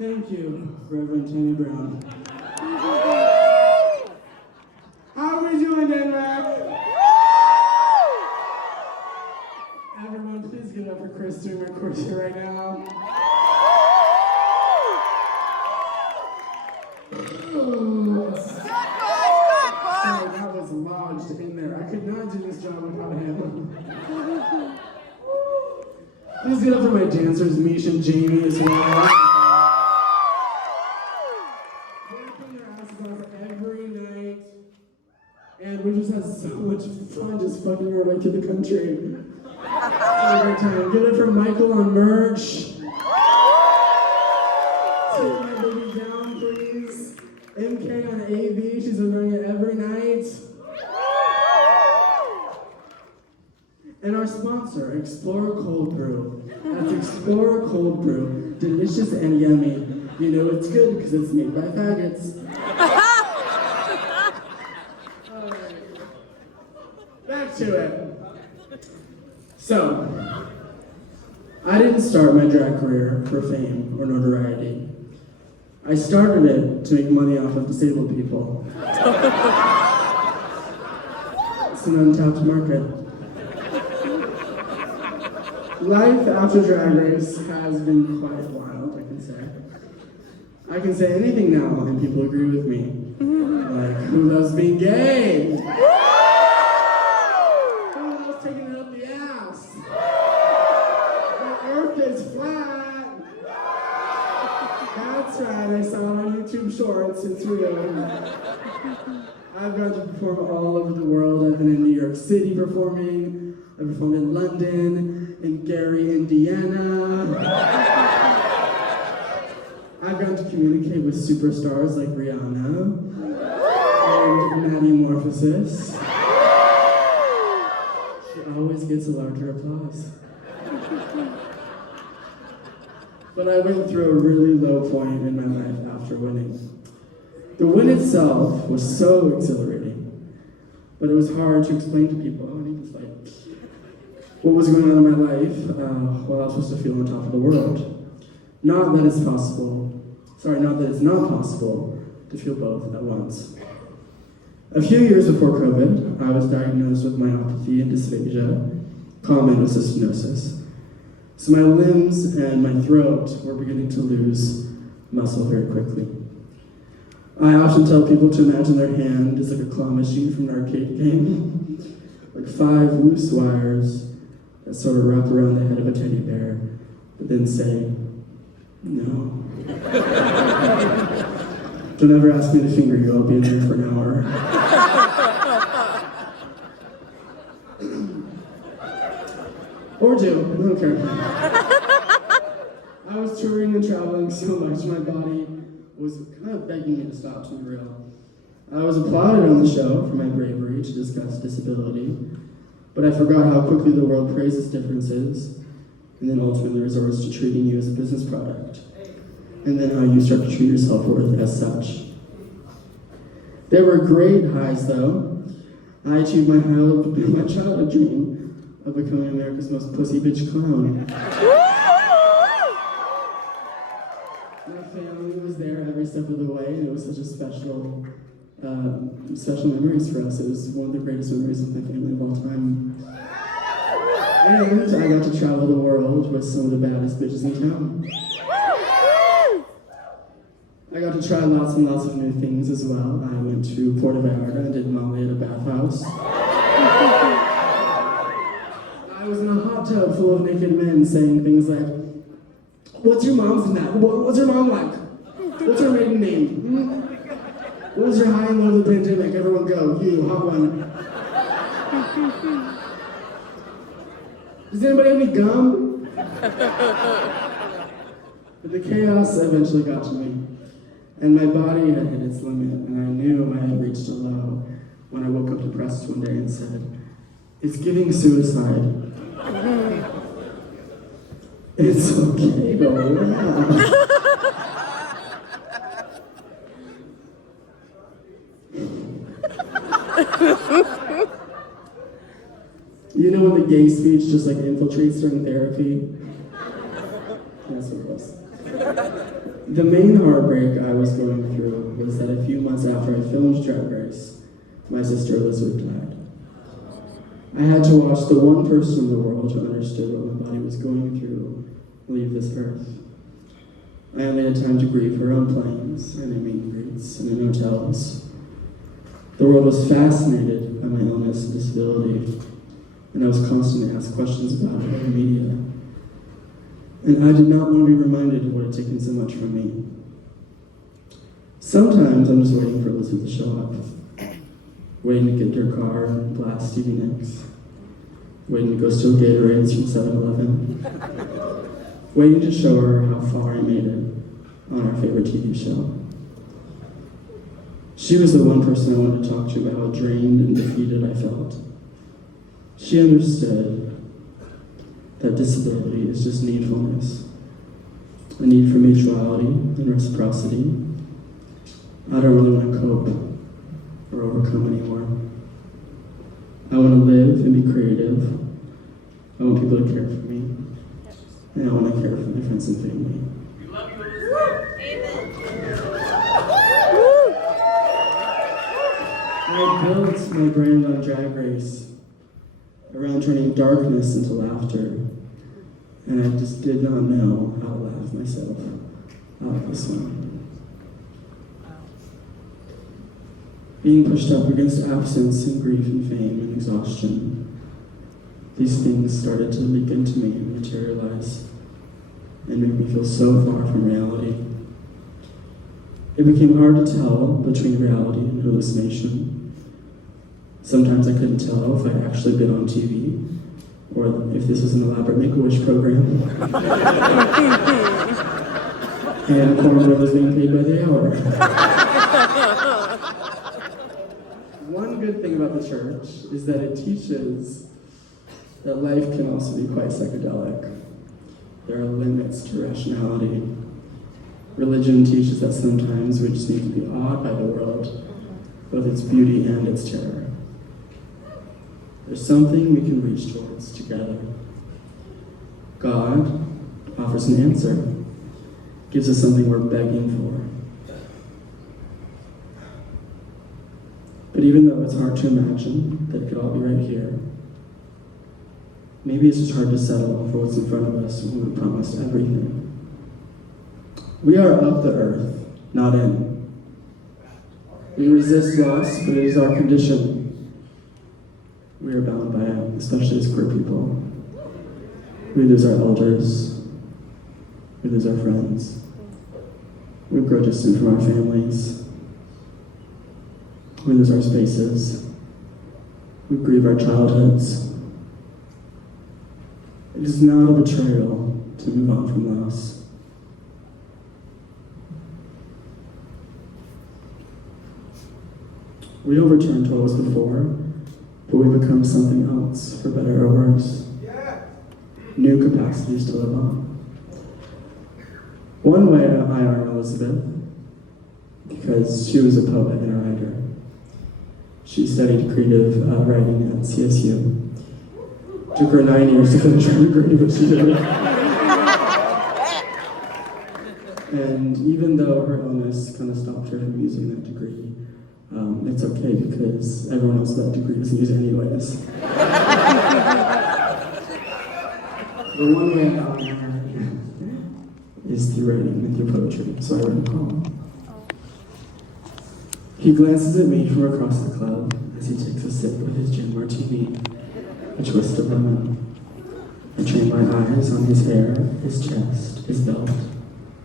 Thank you, Reverend Tammy Brown. How are we doing, Denmark? Everyone, please give it up for Chris doing my course here right now. Sorry, that was lodged in there. I could not do this job without him. Please give it up for my dancers, Mish and Jamie as well. Every night, and we just had so much fun just fucking our way through the country. Every time. Give it for Michael on merch. Take my baby down, please. MK on AV, she's been doing it every night. And our sponsor, Explorer Cold Brew. That's Explorer Cold Brew. Delicious and yummy. You know it's good because it's made by faggots. Back to it. So, I didn't start my drag career for fame or notoriety. I started it to make money off of disabled people. It's an untapped market. Life after Drag Race has been quite wild, I can say. I can say anything now and people agree with me. Like, who loves being gay? Who loves taking it up the ass? The earth is flat. That's right, I saw it on YouTube Shorts, it's real. I've gone to perform all over the world. I've been in New York City performing. I've performed in London, in Gary, Indiana. I've gone to communicate with superstars like Rihanna and Metamorphosis. She always gets a larger applause. But I went through a really low point in my life after winning. The win itself was so exhilarating, but it was hard to explain to people. I need this light. What was going on in my life while I was supposed to feel on top of the world. Not that it's not possible to feel both at once. A few years before COVID, I was diagnosed with myopathy and dysphagia, common with cystinosis. So my limbs and my throat were beginning to lose muscle very quickly. I often tell people to imagine their hand is like a claw machine from an arcade game, like 5 loose wires that sort of wrap around the head of a teddy bear, but then say, no. Don't ever ask me to finger you, I'll be in there for an hour. Or do, I don't care. I was touring and traveling so much, my body was kind of begging me to stop, to be real. I was applauded on the show for my bravery to discuss disability, but I forgot how quickly the world praises differences, and then ultimately resorts to treating you as a business product, and then how you start to treat your self-worth as such. There were great highs, though. I achieved my childhood dream of becoming America's most pussy bitch clown. My family was there every step of the way, and it was such a special memories for us. It was one of the greatest memories of my family of all time. And I got to travel the world with some of the baddest bitches in town. I got to try lots and lots of new things as well. I went to Puerto Vallarta and did Molly at a bathhouse. I was in a hot tub full of naked men saying things like, what's your mom's name? What's your mom like? What's her maiden name? What was your high and low of the pandemic? Everyone go, you, hot one. Does anybody have any gum? But the chaos eventually got to me. And my body had hit its limit, and I knew I had reached a low when I woke up depressed one day and said, it's giving suicide. It's okay, go around. You know when the gay speech just like infiltrates during therapy? That's what it was. The main heartbreak I was going through was that a few months after I filmed Drag Race, my sister Elizabeth died. I had to watch the one person in the world who understood what my body was going through leave this earth. I only had time to grieve her on planes and in meet and greets and in hotels. The world was fascinated by my illness and disability, and I was constantly asked questions about it by the media. And I did not want to be reminded of what had taken so much from me. Sometimes I'm just waiting for Elizabeth to show up. Waiting to get into her car and blast Stevie Nicks. Waiting to go steal Gatorades from 7-Eleven. Waiting to show her how far I made it on our favorite TV show. She was the one person I wanted to talk to about how drained and defeated I felt. She understood that disability is just needfulness, a need for mutuality and reciprocity. I don't really want to cope or overcome anymore. I want to live and be creative. I want people to care for me, and I want to care for my friends and family. We love you, Elizabeth. I built my brand on Drag Race around turning darkness into laughter, and I just did not know how to laugh myself out of this one. Being pushed up against absence and grief and fame and exhaustion, these things started to leak into me and materialize and make me feel so far from reality. It became hard to tell between reality and hallucination. Sometimes I couldn't tell if I'd actually been on TV or if this was an elaborate Make-A-Wish program. And cornbread was being paid by the hour. One good thing about the church is that it teaches that life can also be quite psychedelic. There are limits to rationality. Religion teaches that sometimes we just need to be awed by the world, both its beauty and its terror. There's something we can reach towards together. God offers an answer, gives us something we're begging for. But even though it's hard to imagine that it could all be right here, maybe it's just hard to settle for what's in front of us when we promised everything. We are of the earth, not in. We resist loss, but it is our condition. We are bound by it, especially as queer people. We lose our elders. We lose our friends. We grow distant from our families. We lose our spaces. We grieve our childhoods. It is not a betrayal to move on from loss. We don't return to what was before, but we become something else, for better or worse. New capacities to live on. One way I honor Elizabeth, because she was a poet and a writer. She studied creative writing at CSU. Took her 9 years to finish her degree, but she did it. And even though her illness kind of stopped her from using that degree, it's okay because everyone else with that degree doesn't use it anyways. The one way I honor her is through writing and through poetry, so I wrote a poem. He glances at me from across the club as he takes a sip of his gin martini, a twist of lemon. I train my eyes on his hair, his chest, his belt,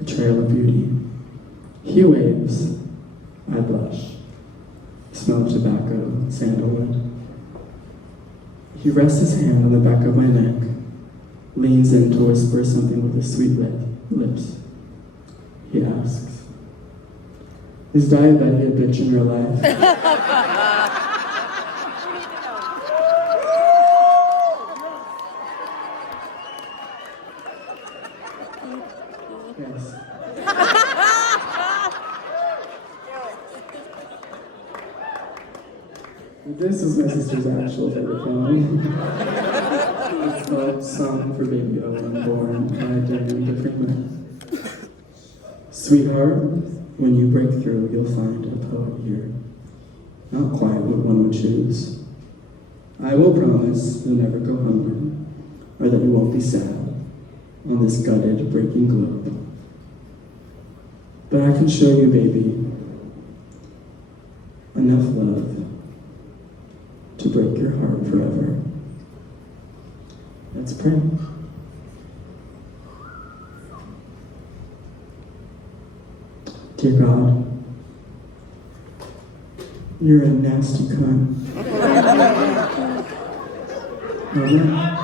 a trail of beauty. He waves, I blush. Smell of tobacco, sandalwood. He rests his hand on the back of my neck, leans in to whisper something with his sweet lips. He asks, "Is diabetes a bitch in your life?" Yes. This is my sister's actual favorite film. It's called Song for Baby Owen Born by Daniel Differently. Sweetheart, when you break through, you'll find a poet here. Not quite what one would choose. I will promise you'll never go hungry, or that you won't be sad on this gutted, breaking globe. But I can show you, baby, enough love to break your heart forever. Let's pray. Dear God, you're a nasty cunt. Amen.